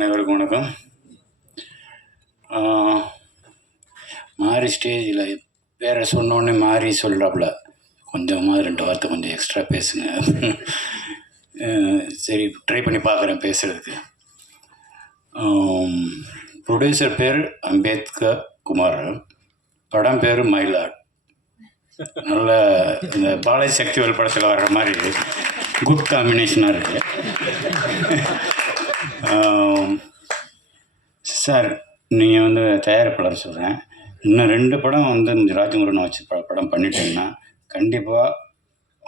அனைவருக்கும் வணக்கம். மாறி ஸ்டேஜில் வேறு சொன்னோன்னே மாறி சொல்கிறாப்புல கொஞ்சமாக 2 வார்த்தை கொஞ்சம் எக்ஸ்ட்ரா பேசுங்க. சரி, ட்ரை பண்ணி பார்க்குறேன் பேசுகிறதுக்கு. ப்ரொடியூசர் பேர் அம்பேத்கர் குமார், படம் பேர் மயிலாட். நல்ல இந்த பாலாஜி சக்திவேல் படத்தில் வர்ற மாதிரி குட் காம்பினேஷனாக இருக்குது. சார், நீங்கள் வந்து தயாரிப்பாளர் சொல்கிறேன், இன்னும் 2 படம் வந்து ராஜமுருகனை வச்சு படம் பண்ணிட்டீங்கன்னா கண்டிப்பாக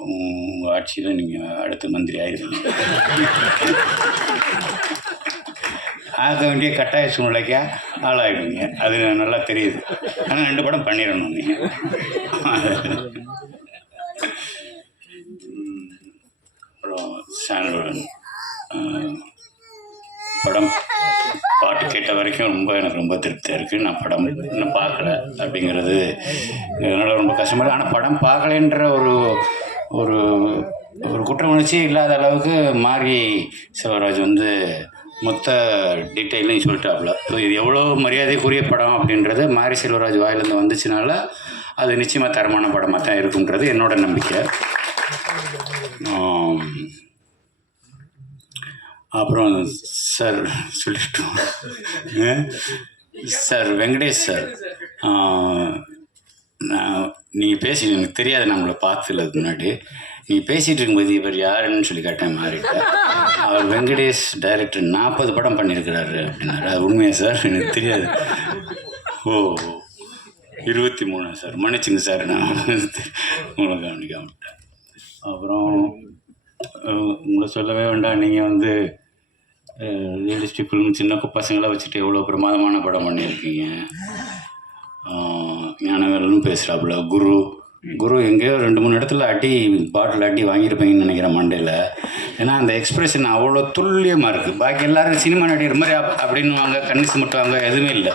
உங்கள் ஆட்சியில் நீங்கள் அடுத்த மந்திரி ஆகிடுவீங்க. ஆக வேண்டிய கட்டாய சூழ்நிலைக்கா ஆளாகிடுவீங்க, அது நல்லா தெரியுது. ஆனால் 2 படம் பண்ணிடணும் நீங்கள். அப்புறம் சாண்டல்வுட் படம் பாட்டு கேட்ட வரைக்கும் எனக்கு ரொம்ப திருப்தியாக இருக்குது. நான் படம் இன்னும் பார்க்கல அப்படிங்கிறது என்னால் ரொம்ப கஷ்டமாக இருக்குது. ஆனால் படம் பார்க்கலைன்ற ஒரு ஒரு ஒரு குற்ற உணர்ச்சியே இல்லாத அளவுக்கு மாரி செல்வராஜ் வந்து மொத்த டீட்டெயிலையும் சொல்லிட்டாப்புல. ஸோ இது எவ்வளோ மரியாதைக்குரிய படம் அப்படின்றது மாரி செல்வராஜ் வாயிலேருந்து வந்துச்சுனால அது நிச்சயமாக தரமான படமாக தான் இருக்குன்றது என்னோட நம்பிக்கை. அப்புறம் சார் சொல்லிட்டோம் சார், வெங்கடேஷ் சார், நீங்கள் பேசி எனக்கு தெரியாது, நான் உங்களை பார்த்ததுக்கு முன்னாடி நீங்கள் பேசிகிட்டு இருக்கும்போது இவர் யாருன்னு சொல்லி கேட்டேன். மாறிட்டேன். அவர் வெங்கடேஷ் டைரக்டர் 40 படம் பண்ணியிருக்கிறாரு அப்படின்னாரு. அது உண்மையா சார்? எனக்கு தெரியாது. ஓ, 23 சார், மன்னிச்சுங்க சார், நான் உங்களுக்கு கவனிக்காமட்டேன். அப்புறம் உங்களை சொல்லவே வேண்டாம், நீங்கள் வந்து ரியலிஸ்டிக் ஃபிலிம் சின்ன பசங்களாக வச்சுட்டு எவ்வளோ பிரமாதமான படம் பண்ணியிருக்கீங்க. ஞானவேலனும் பேசுகிறாப்புல. குரு எங்கேயோ 2-3 இடத்துல பாட்டில் அடி வாங்கியிருப்பீங்கன்னு நினைக்கிறேன் மண்டையில். ஏன்னா அந்த எக்ஸ்பிரஷன் அவ்வளோ துல்லியமாக இருக்குது. பாக்கி எல்லோரும் சினிமா நடிகர் மாதிரி அப்படின்னுவாங்க, கண்ணு சிமிட்டுவாங்க, எதுவுமே இல்லை.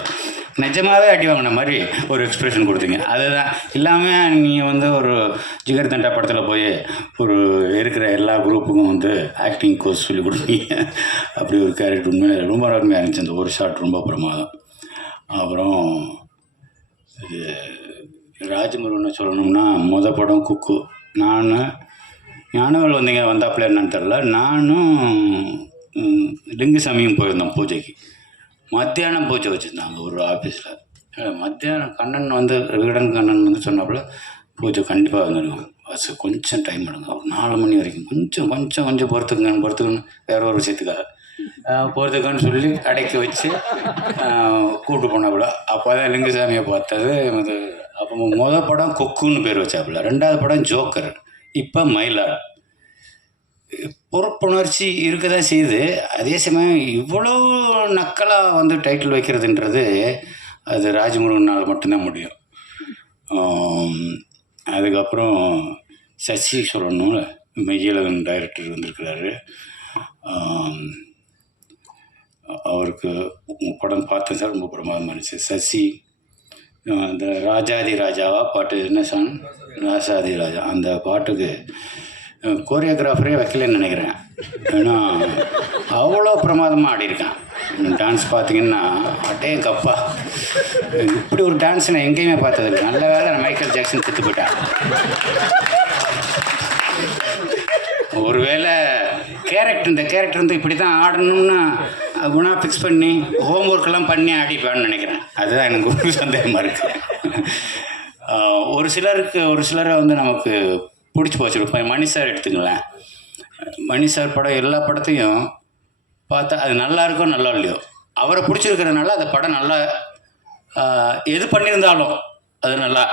நிஜமாகவே அடி வாங்கின மாதிரி ஒரு எக்ஸ்பிரஷன் கொடுத்தீங்க. அதுதான் இல்லாமல் நீங்கள் வந்து ஒரு ஜிகர் தண்டா படத்தில் போய் ஒரு இருக்கிற எல்லா குரூப்புக்கும் வந்து ஆக்டிங் கோர்ஸ் சொல்லி கொடுத்தீங்க. அப்படி ஒரு கேரக்டர் உண்மையாக ரொம்ப அருமையாக இருந்துச்சு. அந்த ஒரு ஷாட் ரொம்ப பிரமாதம். அப்புறம் இது ராஜமுருகனை சொல்லணும்னா படம் குக்கு. நான் ஞானவேல் வந்தாப்புல என்னன்னு தெரில. நானும் லிங்குசாமியும் போயிருந்தோம் பூஜைக்கு. மத்தியானம் பூஜை வச்சுருந்தாங்க ஒரு ஆஃபீஸில். மத்தியானம் விகடன் கண்ணன் வந்து சொன்னாப்புல பூஜை கண்டிப்பாக வந்துடுங்க, பஸ் கொஞ்சம் டைம் எடுங்க, ஒரு 4 மணி வரைக்கும் கொஞ்சம் பொறுத்துக்குன்னு வேற ஒரு விஷயத்துக்காக பொறுத்துக்கான்னு சொல்லி அடைக்கி வச்சு கூப்பிட்டு போனாப்புல. அப்போ தான் லிங்குசாமியை பார்த்தது. அப்போ படம் கொக்குன்னு பேர் வச்சாப்புல. 2வது படம் ஜோக்கர், இப்போ மயிலாட். பொறுப்புணர்ச்சி இருக்க தான் செய்யுது. அதே சமயம் இவ்வளோ நக்கலாக வந்து டைட்டில் வைக்கிறதுன்றது அது ராஜமுருகனால் மட்டும்தான் முடியும். அதுக்கப்புறம் சசி சொல்லணும், மெய்யழகன் டைரக்டர் வந்திருக்கிறாரு. அவருக்கு படம் பார்த்தேன் சார், ரொம்ப பிரமாதமாக இருந்துச்சு. சசி அந்த ராஜாதி ராஜாவா பாட்டு, என்ன சாங், ராஜாதி ராஜா, அந்த பாட்டுக்கு கோரியோகிராஃபரே வைக்கலன்னு நினைக்கிறேன். ஏன்னா அவ்வளோ பிரமாதமாக ஆடியிருக்கான். டான்ஸ் பார்த்தீங்கன்னா அட்டேங்கப்பா, இப்படி ஒரு டான்ஸ் நான் எங்கேயுமே பார்த்ததில்லை. நல்ல வேளை நான் மைக்கேல் ஜாக்சன் செத்து போயிட்டேன். ஒருவேளை இந்த கேரக்டர் வந்து இப்படி தான் ஆடணும்னு குணா ஃபிக்ஸ் பண்ணி ஹோம் ஒர்க்கெல்லாம் பண்ணி ஆடிப்பான்னு நினைக்கிறேன். அதுதான் எனக்கு ஒரு சந்தேகமாக இருக்குது. ஒரு சிலரை வந்து நமக்கு பிடிச்சி போச்சு. இப்போ மணி சார் எடுத்துங்களேன். மணி சார் படம் எல்லா படத்தையும் பார்த்தா அது நல்லா இருக்கோ நல்லா இல்லையோ, அவரை பிடிச்சிருக்கிறதுனால அந்த படம் நல்லா எது பண்ணியிருந்தாலும் அது நல்லா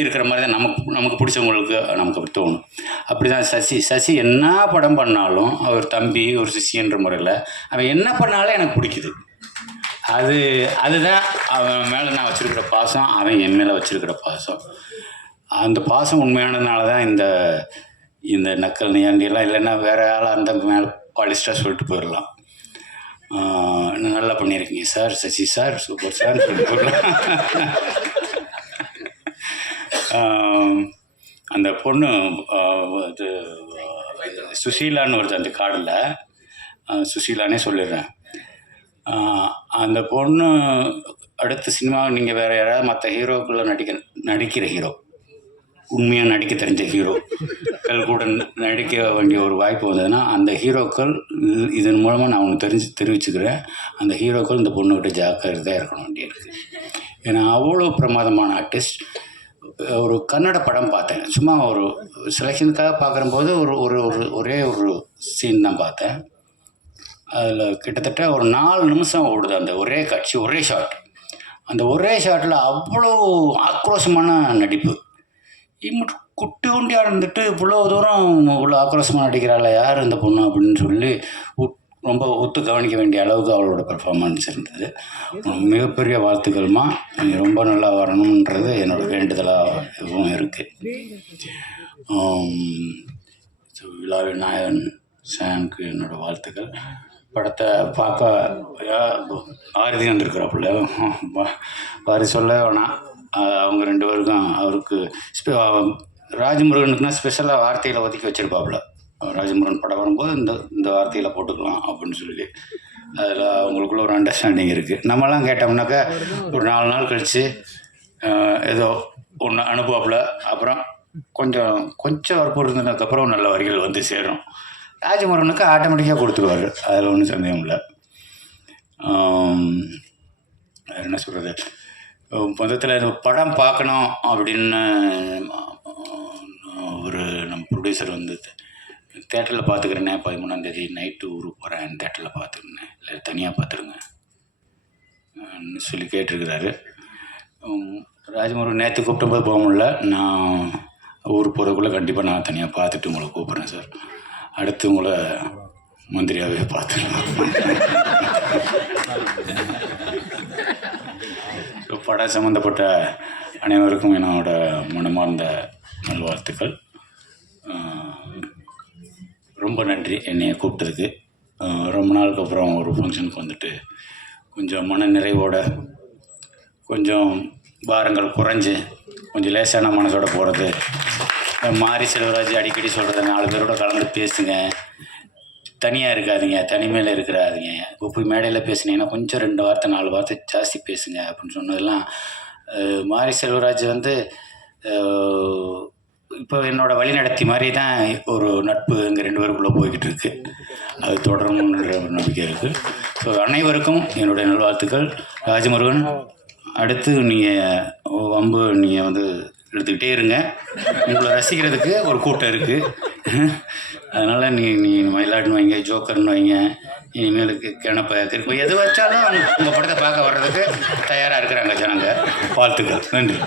இருக்கிற மாதிரி தான் நமக்கு பிடிச்சவங்களுக்கு நமக்கு அப்படி தோணும். அப்படி தான் சசி என்ன படம் பண்ணாலும் அவர் தம்பி ஒரு சிஷியன்ற முறையில் அவன் என்ன பண்ணாலும் எனக்கு பிடிக்குது. அதுதான் அவன் மேலே நான் வச்சுருக்கிற பாசம், அவன் என் மேலே வச்சுருக்கிற பாசம். அந்த பாசம் உண்மையானதுனால தான் இந்த நக்கல் நியாண்டியெல்லாம், இல்லைன்னா வேறு ஆள் அந்த மேலே பாலிஸ்டாக சொல்லிட்டு போயிடலாம். நல்லா பண்ணியிருக்கீங்க sir, Sasi sir, super sir சொல்லிட்டு போயிடலாம். அந்த பொண்ணு இது சுசீலான்னு வருது அந்த கார்டில், சுசீலானே சொல்லிடுறேன். அந்த பொண்ணு அடுத்த சினிமா நீங்கள் வேறு யாராவது மற்ற ஹீரோக்குள்ளே நடிக்கிற ஹீரோ, உண்மையாக நடிக்க தெரிஞ்ச ஹீரோக்கள் கூட நடிக்க வேண்டிய ஒரு வாய்ப்பு வந்ததுன்னா அந்த ஹீரோக்கள் இதன் மூலமாக நான் ஒன்று தெரிவிச்சுக்கிறேன். அந்த ஹீரோக்கள் இந்த பொண்ணுக்கிட்ட ஜாக்கிரதையாக இருக்கணும் வேண்டியிருக்கு. ஏன்னா அவ்வளோ பிரமாதமான ஆர்டிஸ்ட். ஒரு கன்னட படம் பார்த்தேன், சும்மா ஒரு செலெக்ஷனுக்காக பார்க்குறம்போது ஒரே ஒரு சீன் தான் பார்த்தேன். அதில் கிட்டத்தட்ட ஒரு 4 நிமிஷம் ஓடுது அந்த ஒரே காட்சி, ஒரே ஷாட். அந்த ஒரே ஷாட்டில் அவ்வளோ ஆக்ரோஷமான நடிப்பு. குட்டி குண்டியாக இருந்துட்டு இவ்வளோ தூரம் இவ்வளோ ஆக்ரோஷமாக நடிக்கிறாள் யார் இந்த பொண்ணு அப்படின்னு சொல்லி ரொம்ப ஒத்து கவனிக்க வேண்டிய அளவுக்கு அவளோட பெர்ஃபார்மன்ஸ் இருந்தது. மிகப்பெரிய வாழ்த்துக்கள்மா, நீங்கள் ரொம்ப நல்லா வரணுன்றது என்னோடய வேண்டுதலாகவும் இருக்குது. விழாவின் நாயகன் சானுக்கு என்னோடய வாழ்த்துக்கள். படத்தை பார்க்க ஆரதி வந்திருக்கிறாப்புல, வாரி சொல்ல வேணாம். அவங்க 2 பேருக்கும் அவருக்கு ராஜமுருகனுக்குன்னா ஸ்பெஷலாக வார்த்தையில் ஒதுக்கி வச்சுருப்பாப்புல. ராஜமுருகன் படம் வரும்போது இந்த வார்த்தையில் போட்டுக்கலாம் அப்படின்னு சொல்லி அதில் அவங்களுக்குள்ள ஒரு அண்டர்ஸ்டாண்டிங் இருக்குது. நம்மலாம் கேட்டோம்னாக்கா ஒரு 4 நாள் கழித்து ஏதோ ஒன்று அனுப்புவாப்புல, அப்புறம் கொஞ்சம் வற்புறுத்தி இருந்ததுக்கப்புறம் நல்ல வரிகள் வந்து சேரும். ராஜமுருகனுக்கு ஆட்டோமேட்டிக்காக கொடுத்துருவார், அதில் ஒன்றும் சந்தேகம் இல்லை. என்ன சொல்கிறது, மொத்தத்தில் படம் பார்க்கணும் அப்படின்னு ஒரு நம்ம ப்ரொடியூசர் வந்து தேட்டரில் பார்த்துக்கிறேன்னே 13ஆம் தேதி நைட்டு ஊருக்கு போகிறேன், தேட்டரில் பார்த்துருந்தேன், இல்லை தனியாக பார்த்துருங்க சொல்லி கேட்டிருக்கிறாரு. ராஜமுருகன் நேற்று கூப்பிட்டும்போது போக முடியல, நான் ஊருக்கு போகிறதுக்குள்ளே கண்டிப்பாக நான் தனியாக பார்த்துட்டு உங்களை கூப்பிட்றேன் சார். அடுத்து உங்களை மந்திரியாகவே பார்த்துக்கலாம். படம் சம்மந்தப்பட்ட அனைவருக்கும் என்னோட மனமார்ந்த நல்வாழ்த்துக்கள். ரொம்ப நன்றி என்னையை கூப்பிட்டதுக்கு. ரொம்ப நாளுக்கு அப்புறம் ஒரு ஃபங்க்ஷனுக்கு வந்துட்டு கொஞ்சம் மன நிறைவோட, கொஞ்சம் பாரங்கள் குறைஞ்சி, கொஞ்சம் லேசான மனசோட போகிறது. மாரி செல்வராஜ் அடிக்கடி சொல்கிறத 4 பேரோட கலந்து பேசுங்க, தனியாக இருக்காதீங்க, தனிமையில் இருக்கிறாதீங்க. இப்போ போய் மேடையில் பேசுனீங்கன்னா கொஞ்சம் 2 வார்த்தை 4 வார்த்தை ஜாஸ்தி பேசுங்க அப்படின்னு சொன்னதெல்லாம் மாரி செல்வராஜ் வந்து இப்போ என்னோடய வழிநடத்தி மாதிரி தான் ஒரு நட்பு எங்கள் 2 பேருக்குள்ளே போய்கிட்டு இருக்குது. அது தொடரணுன்ற ஒரு நம்பிக்கை இருக்குது. ஸோ அனைவருக்கும் என்னுடைய நல்வாழ்த்துக்கள். ராஜமுருகன், அடுத்து நீங்கள் வம்பு நீங்கள் வந்து எடுத்துக்கிட்டே இருங்க, உங்களை ரசிக்கிறதுக்கு ஒரு கூட்டம் இருக்குது. அதனால் நீ மயிலாடுன்னு வைங்க, ஜோக்கர்னு வைங்க, இனிமேலுக்கு கிணப்ப திருப்பி எது வச்சாலும் உங்கள் படத்தை பார்க்க வர்றதுக்கு தயாராக இருக்கிறாங்க ஜனங்க. வாழ்த்துக்கள். நன்றி.